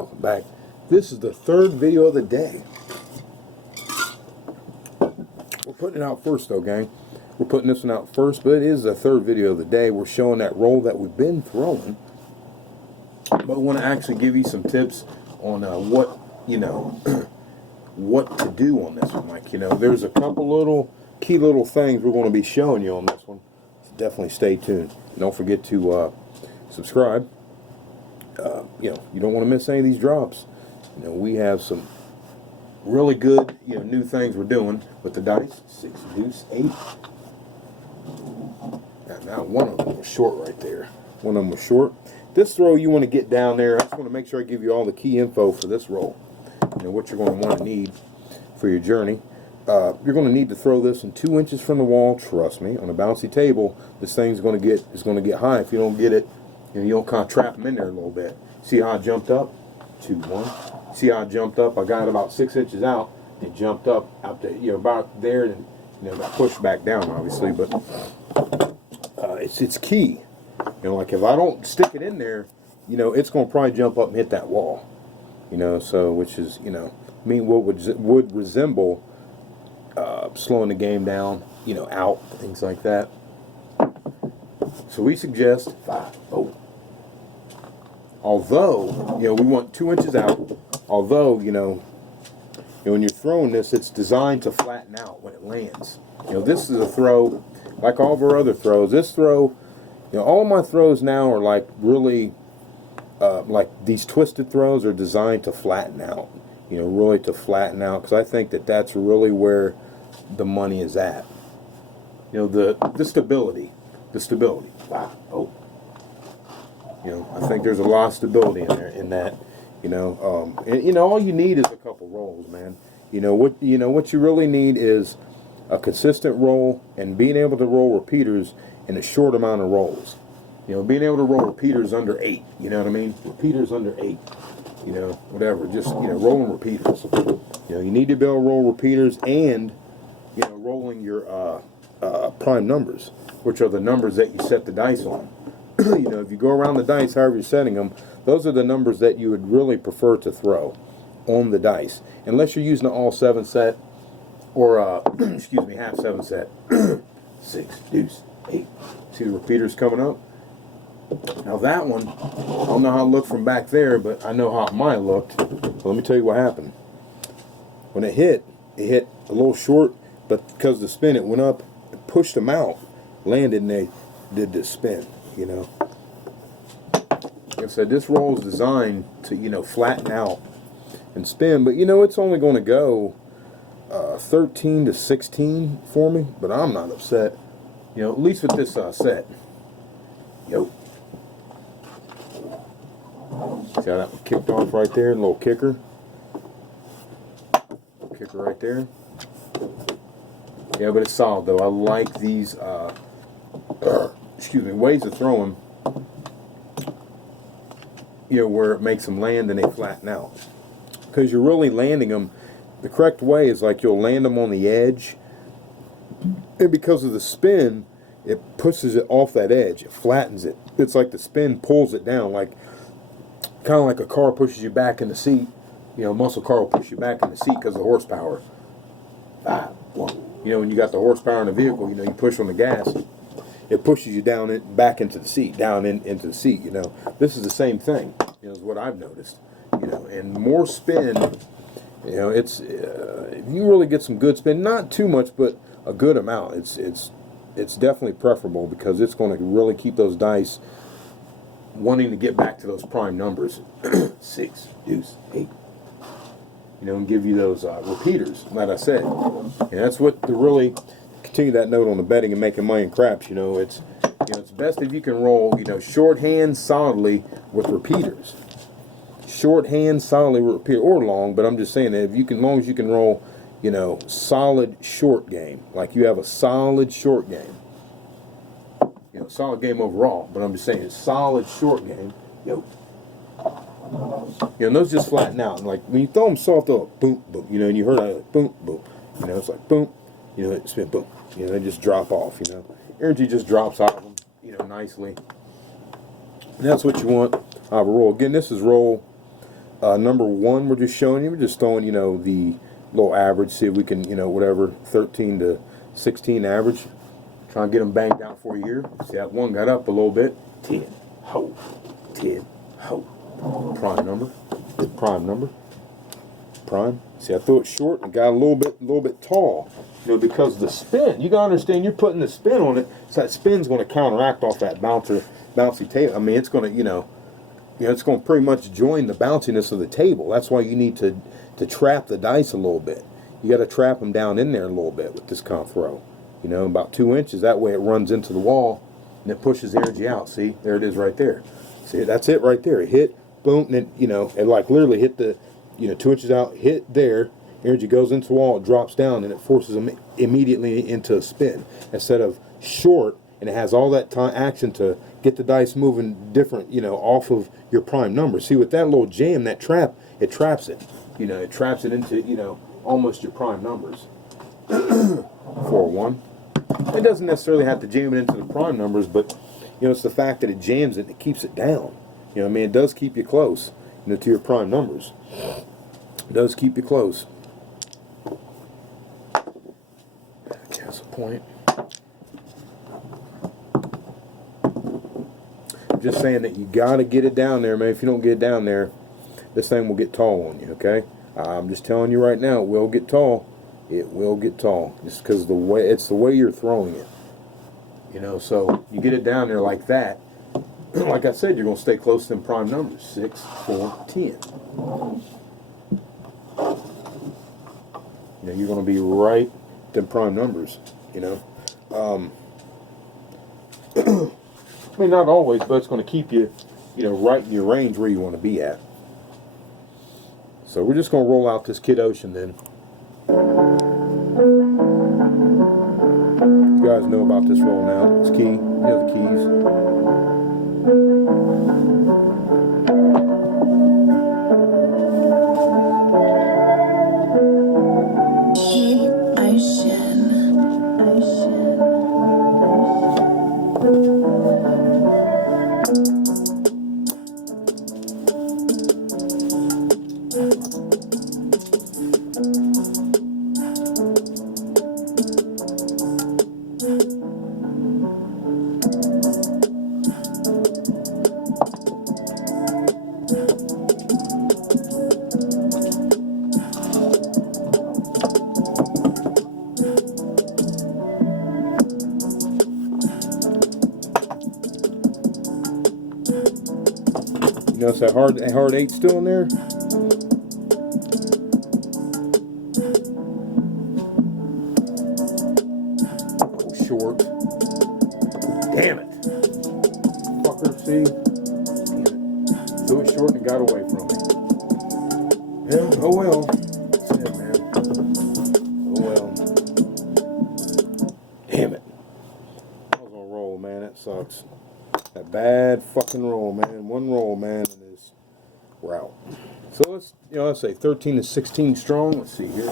welcome back. This is the third video of the day. We're putting it out first though, gang. We're putting this one out first, but it is the third video of the day. We're showing that roll that we've been throwing, but we want to actually give you some tips on what, you know, what to do on this one. Like, you know, there's a couple little key little things we're going to be showing you on this one. So definitely stay tuned. And don't forget to subscribe. You know, you don't want to miss any of these drops. You know, we have some really good, you know, new things we're doing with the dice. 6, deuce, 8. Now one of them was short right there. One of them was short. This throw you want to get down there. I just want to make sure I give you all the key info for this roll. You know, what you're going to want to need for your journey. You're going to need to throw this in 2 inches from the wall. Trust me, on a bouncy table, this thing's going to get high. If you don't get it, you know, you'll kind of trap them in there a little bit. See how I jumped up? 2, 1. See how I jumped up? I got it about 6 inches out and jumped up out there, you know, about there, and you know, got pushed back down, obviously. But it's key. You know, like if I don't stick it in there, you know, it's going to probably jump up and hit that wall. You know, so which is, you know, I mean, what would resemble slowing the game down, you know, out, things like that. So we suggest 5. Oh. Although, you know, we want 2 inches out. Although, you know, when you're throwing this, it's designed to flatten out when it lands. You know, this is a throw, like all of our other throws. This throw, you know, all of my throws now are like really, like these twisted throws are designed to flatten out. You know, really to flatten out, because I think that that's really where the money is at. You know, the stability. The stability. Wow. Oh. You know, I think there's a lot of stability in there, in that. You know, and, you know, all you need is a couple rolls, man. You know what you really need is a consistent roll and being able to roll repeaters in a short amount of rolls. You know, being able to roll repeaters under 8. You know what I mean? Repeaters under 8. You know, whatever. Just, you know, rolling repeaters. You know, you need to be able to roll repeaters and, you know, rolling your prime numbers, which are the numbers that you set the dice on. You know, if you go around the dice, however you're setting them, those are the numbers that you would really prefer to throw on the dice, unless you're using an all 7 set or excuse me, half 7 set. 6, deuce, 8. See the repeaters coming up. Now that one, I don't know how it looked from back there, but I know how mine looked. So let me tell you what happened. When it hit a little short, but because of the spin, it went up, it pushed them out, landed, and they did this spin. You know, like I said, this roll is designed to, you know, flatten out and spin, but you know, it's only going to go 13 to 16 for me, but I'm not upset. You know, at least with this set. Yo. See how that one kicked off right there? A little kicker. Kicker right there. Yeah, but it's solid though. I like these excuse me, ways of throwing, you know, where it makes them land and they flatten out. Because you're really landing them, the correct way is like you'll land them on the edge, and because of the spin, it pushes it off that edge, it flattens it. It's like the spin pulls it down, like kind of like a car pushes you back in the seat. You know, a muscle car will push you back in the seat because of horsepower. 5, 1. You know, when you got the horsepower in the vehicle, you know, you push on the gas, it pushes you down back into the seat, into the seat. You know, this is the same thing. You know, is what I've noticed. You know, and more spin. You know, it's if you really get some good spin, not too much, but a good amount. It's definitely preferable, because it's going to really keep those dice wanting to get back to those prime numbers. 6, deuce, 8. You know, and give you those repeaters, like I said. And that's what to really continue that note on the betting and making money in craps. You know, it's best if you can roll, you know, shorthand solidly with repeaters. Shorthand solidly with repeater, or long, but I'm just saying that if you can, as long as you can roll, you know, solid short game, like you have a solid short game. You know, solid game overall, but I'm just saying solid short game. Yo. You know, and those just flatten out. And like when you throw them soft, they'll boom, boom. You know, and you heard it like boom, boom. You know, it's like boom. You know, it spin, boom. You know, they just drop off. You know, energy just drops out of them. You know, nicely. And that's what you want out of a roll. Again, this is roll Number one, we're just showing you. We're just throwing, you know, the little average. See if we can, you know, whatever 13 to 16 average. Try and get them banged out for you here. See that one got up a little bit. 10 ho, 10 ho. Prime number. Prime number. Prime. See, I threw it short and got a little bit tall. You know, because the spin. You gotta understand, you're putting the spin on it, so that spin's going to counteract off that bouncy table. I mean, it's going to, you know, it's going to pretty much join the bounciness of the table. That's why you need to trap the dice a little bit. You got to trap them down in there a little bit with this kind of throw. You know, about 2 inches. That way it runs into the wall and it pushes energy out. See, there it is right there. See, that's it right there. It hit, boom, and then, you know, it like literally hit the, you know, 2 inches out, hit there. Energy goes into the wall, it drops down, and it forces them immediately into a spin. Instead of short, and it has all that time action to get the dice moving different, you know, off of your prime number. See, with that little jam, that trap, it traps it. You know, it traps it into, you know, almost your prime numbers. 4-1. It doesn't necessarily have to jam it into the prime numbers, but, you know, it's the fact that it jams it and it keeps it down. You know what I mean? It does keep you close, you know, to your prime numbers. It does keep you close. That's a point. I'm just saying that you got to get it down there, man. If you don't get it down there, this thing will get tall on you, okay? I'm just telling you right now, it will get tall. It will get tall. Just because it's the way you're throwing it. You know, so you get it down there like that. Like I said, you're going to stay close to them prime numbers. 6, 4, 10. You know, you're going to be right them prime numbers, you know. I mean, not always, but it's going to keep you, you know, right in your range where you want to be at. So we're just going to roll out this Kid Ocean then. You guys know about this roll now. It's key. You know the keys. You notice that hard 8 still in there? Oh, short. Damn it. Fucker, see? Damn it. Threw it short and it got away from me. Yeah, oh well. That's it, man. Oh well. Damn it. I was on a roll, man. That sucks. That bad fucking roll, man. One roll, man, and it's we're out. So let's, you know, let's say 13 to 16 strong. Let's see here.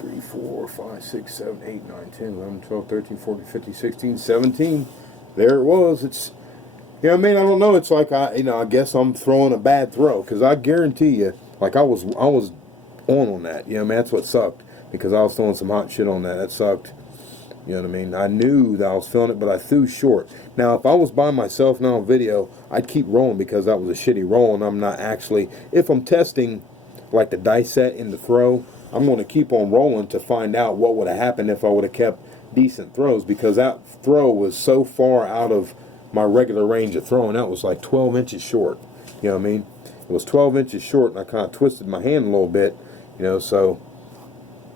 3, 4, 5, 6, 7, 8, 9, 10, 11, 12, 13, 14, 15, 16, 17. There it was. It's, you know what I mean? I don't know. It's like I guess I'm throwing a bad throw, because I guarantee you, like I was on that. You know what I mean? That's what sucked, because I was throwing some hot shit on that. That sucked. You know what I mean? I knew that I was feeling it, but I threw short. Now, if I was by myself now on video, I'd keep rolling because that was a shitty roll, and I'm not actually, if I'm testing like the dice set in the throw, I'm going to keep on rolling to find out what would have happened if I would have kept decent throws, because that throw was so far out of my regular range of throwing. That was like 12 inches short. You know what I mean? It was 12 inches short, and I kind of twisted my hand a little bit, you know, so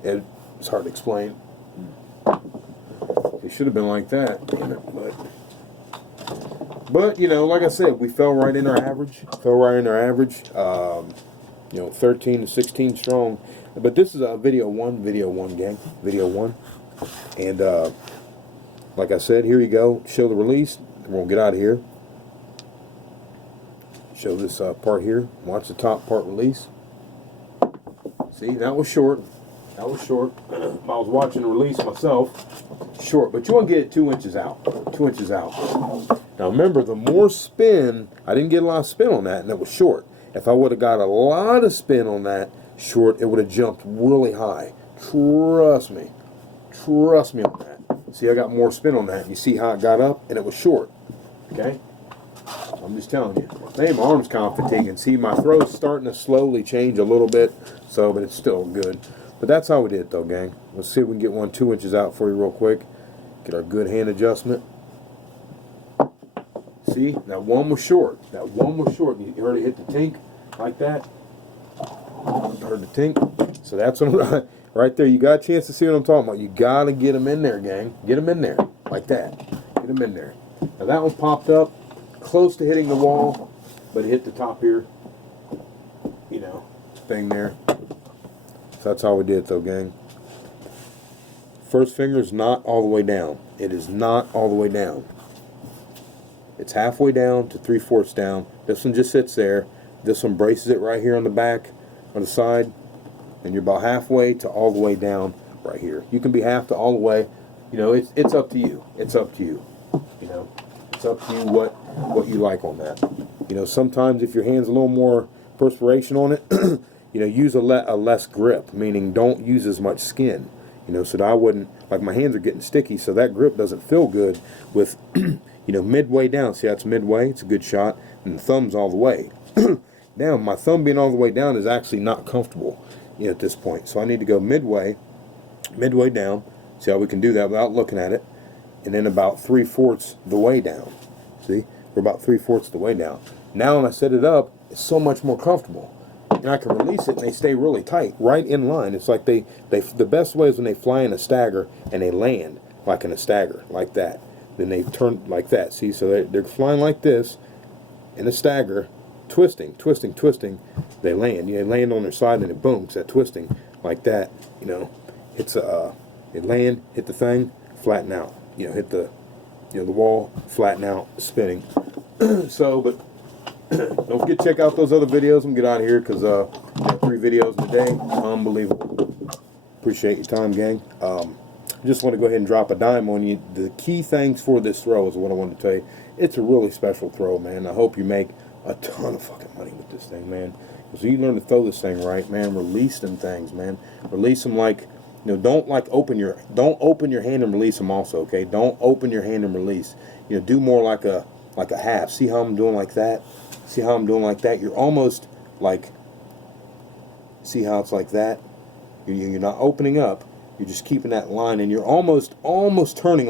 it's hard to explain. It should have been like that, damn it, but you know, like I said, we fell right in our average. You know, 13 to 16 strong. But this is a video one, gang, video one. And like I said, here you go. Show the release. We're gonna get out of here. Show this part here. Watch the top part release. See, that was short. That was short. I was watching the release myself. Short, but you want to get it 2 inches out. 2 inches out. Now remember, the more spin, I didn't get a lot of spin on that, and it was short. If I would have got a lot of spin on that short, it would have jumped really high. Trust me on that. See, I got more spin on that. You see how it got up, and it was short. Okay, I'm just telling you. Hey, my arm's kind of fatiguing. See, my throw's starting to slowly change a little bit, so, but it's still good. But that's how we did it, though, gang. Let's see if we can get one 2 inches out for you real quick. Get our good hand adjustment. See, that one was short. That one was short. You heard it hit the tink like that. Heard the tink. So that's what right there. You got a chance to see what I'm talking about. You got to get them in there, gang. Get them in there like that. Get them in there. Now that one popped up close to hitting the wall, but it hit the top here, you know, thing there. So that's how we did it, though, gang. First finger is not all the way down. It is not all the way down. It's halfway down to 3/4 down. This one just sits there. This one braces it right here on the back, on the side, and you're about halfway to all the way down right here. You can be half to all the way. You know, it's up to you. It's up to you. You know, it's up to you what you like on that. You know, sometimes if your hand's a little more perspiration on it, you know, use a less grip, meaning don't use as much skin. You know, so that I wouldn't, like my hands are getting sticky, so that grip doesn't feel good with, you know, midway down. See, that's midway. It's a good shot, and the thumb's all the way. Now, my thumb being all the way down is actually not comfortable, you know, at this point. So I need to go midway down. See how we can do that without looking at it, and then about 3/4 the way down. See, we're about 3/4 the way down. Now, when I set it up, it's so much more comfortable. And I can release it, and they stay really tight, right in line. It's like the best way is when they fly in a stagger and they land like in a stagger, like that. Then they turn like that. See, so they're flying like this in a stagger, twisting. They land. They land on their side, and it booms. That twisting like that. You know, it's they land, hit the thing, flatten out. You know, hit the the wall, flatten out, spinning. So, but. Don't forget to check out those other videos. I'm going to get out of here because got 3 videos in a day. Unbelievable. Appreciate your time, gang. Just want to go ahead and drop a dime on you. The key things for this throw is what I wanted to tell you. It's a really special throw, man. I hope you make a ton of fucking money with this thing, man. Because you learn to throw this thing right, man. Release them things, man. Release them like, you know, don't open your hand and release them also, okay? Don't open your hand and release. You know, do more like a half. See how I'm doing like that? See how I'm doing like that? You're almost like, see how it's like that? You're not opening up. You're just keeping that line, and you're almost turning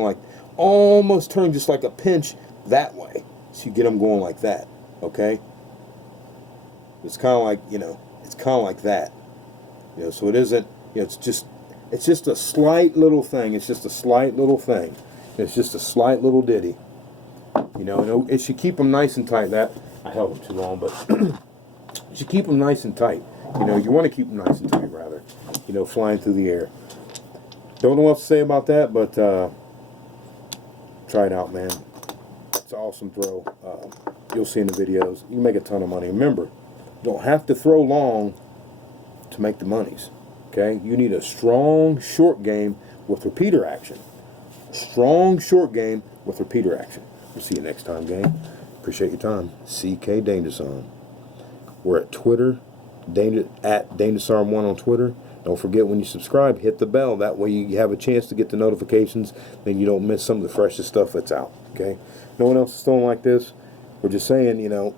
just like a pinch that way. So you get them going like that, okay? It's kind of like, you know, it's kind of like that. You know, so it isn't, you know, it's just a slight little thing. It's just a slight little thing. It's just a slight little ditty. You know, and it should keep them nice and tight. That, I held them too long, but you should keep them nice and tight. You know, you want to keep them nice and tight, rather. You know, flying through the air. Don't know what to say about that, but try it out, man. It's an awesome throw. You'll see in the videos. You can make a ton of money. Remember, you don't have to throw long to make the monies. Okay? You need a strong short game with repeater action. A strong short game with repeater action. We'll see you next time, gang. Appreciate your time. CK Dangerson. We're at Twitter, at Dangersarm1 on Twitter. Don't forget, when you subscribe, hit the bell. That way you have a chance to get the notifications, then you don't miss some of the freshest stuff that's out. Okay? No one else is throwing like this. We're just saying, you know,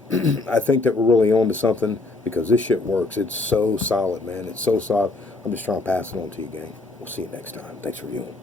I think that we're really on to something because this shit works. It's so solid, man. It's so solid. I'm just trying to pass it on to you, gang. We'll see you next time. Thanks for viewing.